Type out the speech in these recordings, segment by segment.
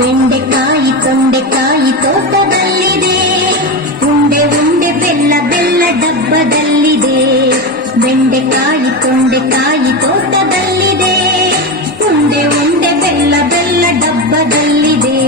ಬೆಂಡೆಕಾಯಿ ತೊಂಡೆಕಾಯಿ ತೋಟದಲ್ಲಿದೆ, ಉಂಡೆ ಉಂಡೆ ಬೆಲ್ಲ ಬೆಲ್ಲ ಡಬ್ಬದಲ್ಲಿದೆ. ಬೆಂಡೆಕಾಯಿ ತೊಂಡೆಕಾಯಿ ತೋಟದಲ್ಲಿದೆ, ಉಂಡೆ ಉಂಡೆ ಬೆಲ್ಲ ಬೆಲ್ಲ ಡಬ್ಬದಲ್ಲಿದೆ.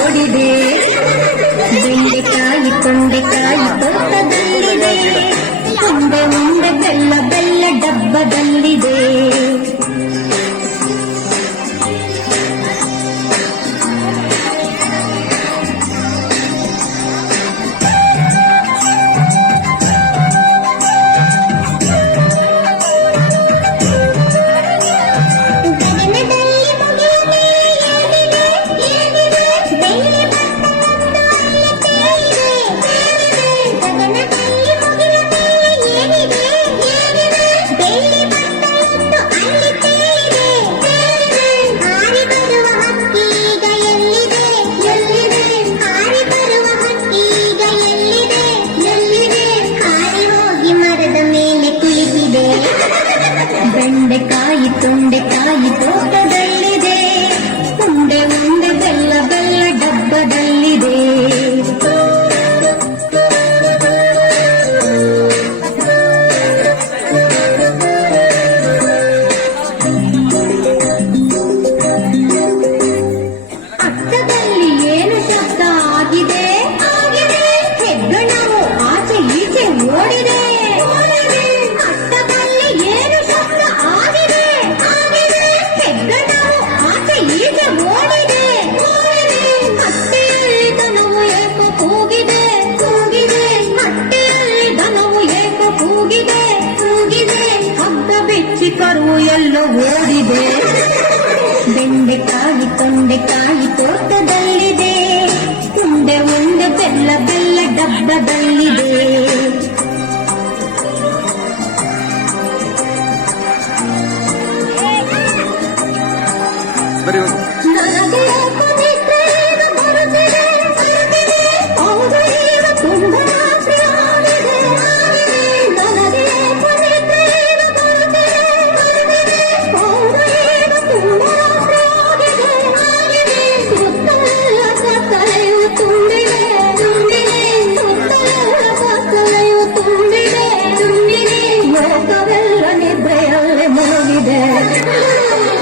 ಓಡಿದೆ ಬೆಂಡೆಕಾಯಿ ತೊಂಡೆಕಾಯಿ ತೋಟದಲ್ಲಿದೆ, ಉಂಡೆ ಉಂಡೆ ಬೆಲ್ಲ ಬೆಲ್ಲ ಡಬ್ಬದಲ್ಲಿದೆ. ಬೆಂಡೆಕಾಯಿ ತೊಂಡೆಕಾಯಿ ತೋಟದಲ್ಲಿದೆ, ಉಂಡೆ ಉಂಡೆ ಬೆಲ್ಲ ಬೆಲ್ಲ ಡಬ್ಬದಲ್ಲಿದೆ. ಅಟ್ಟದಲ್ಲಿ ಏನು ಶಬ್ದ ಆಗಿದೆ, ಹೆಗ್ಗಣವು ಆಚೆ ಈಚೆ ಓಡಿದೆ. ಕರು ಎಲ್ಲ ಓಡಿದೆ. ಬೆಂಡೆಕಾಯಿ ತೊಂಡೆಕಾಯಿ ತೋಟದಲ್ಲಿದೆ, ಉಂಡೆ ಉಂಡೆ ಬೆಲ್ಲ ಬೆಲ್ಲ ಡಬ್ಬದಲ್ಲಿದೆ.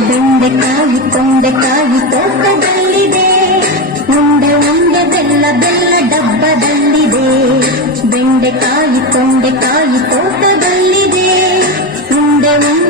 ಬೆಂಡೆಕಾಯಿ ತೊಂಡೆಕಾಯಿ ತೋಟದಲ್ಲಿದೆ, ಉಂಡೆ ಉಂಡೆ ಬೆಲ್ಲ ಬೆಲ್ಲ ಡಬ್ಬದಲ್ಲಿದೆ. ಬೆಂಡೆಕಾಯಿ ತೊಂಡೆಕಾಯಿ ತೋಟದಲ್ಲಿದೆ, ಉಂಡೆ ಉಂಡೆ